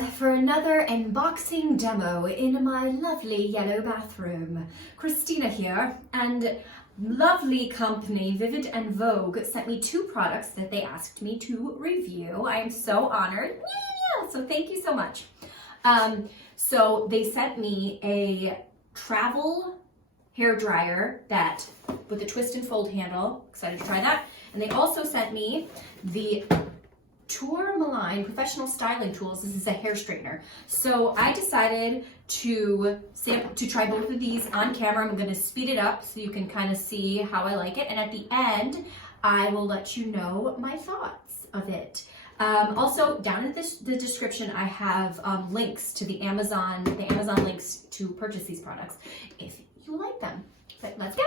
for another unboxing demo in my lovely yellow bathroom. Christina here, and lovely company Vivid and Vogue sent me two products that they asked me to review. I am so honored. Yeah, so thank you so much. So they sent me a travel hair dryer that with a twist and fold handle. Excited to try that. And they also sent me the Tourmaline professional styling tools. This is a hair straightener. So I decided to try both of these on camera. I'm going to speed it up so you can kind of see how I like it. And at the end, I will let you know my thoughts of it. Also, down in the description, I have links to the Amazon links to purchase these products if you like them. But let's go.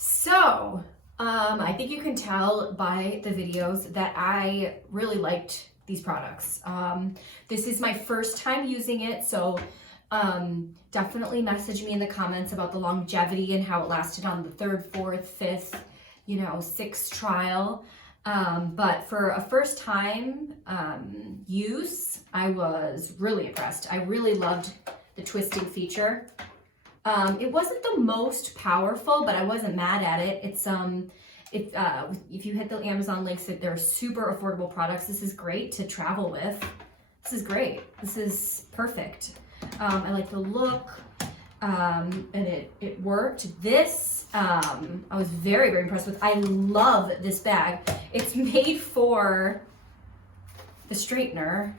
So, I think you can tell by the videos that I really liked these products. This is my first time using it, so definitely message me in the comments about the longevity and how it lasted on the 3rd, 4th, 5th, 6th trial. But for a first time use, I was really impressed. I really loved the twisting feature. It wasn't the most powerful, but I wasn't mad at it. It's if you hit the Amazon links, they're super affordable products. This is great to travel with. This is great. This is perfect. I like the look, and it worked. This I was very, very impressed with. I love this bag. It's made for the straightener,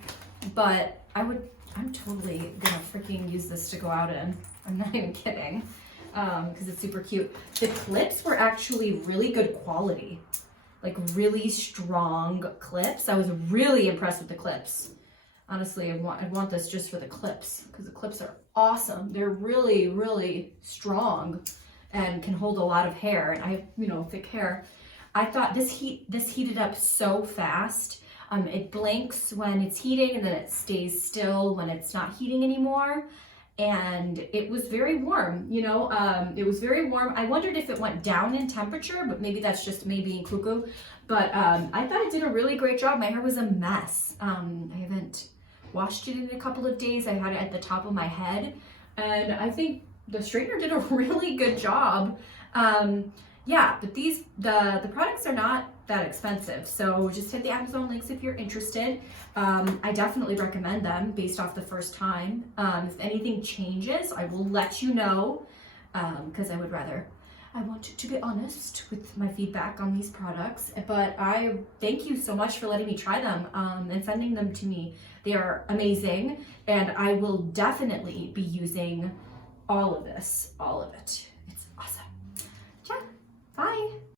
but I'm totally gonna freaking use this to go out in. I'm not even kidding, because it's super cute. The clips were actually really good quality, like really strong clips. I was really impressed with the clips. Honestly, I'd want this just for the clips, because the clips are awesome. They're really, really strong and can hold a lot of hair. And I have, thick hair. I thought this heated up so fast. It blinks when it's heating, and then it stays still when it's not heating anymore. And it was very warm, it was very warm. I wondered if it went down in temperature, but maybe that's just me being cuckoo. But I thought it did a really great job. My hair was a mess. I haven't washed it in a couple of days. I had it at the top of my head, and I think the straightener did a really good job. Yeah, but the products are not that expensive, so just hit the Amazon links if you're interested. I definitely recommend them based off the first time. If anything changes, I will let you know, because I want to be honest with my feedback on these products. But I thank you so much for letting me try them and sending them to me. They are amazing, and I will definitely be using all of it. It's awesome. Yeah, bye.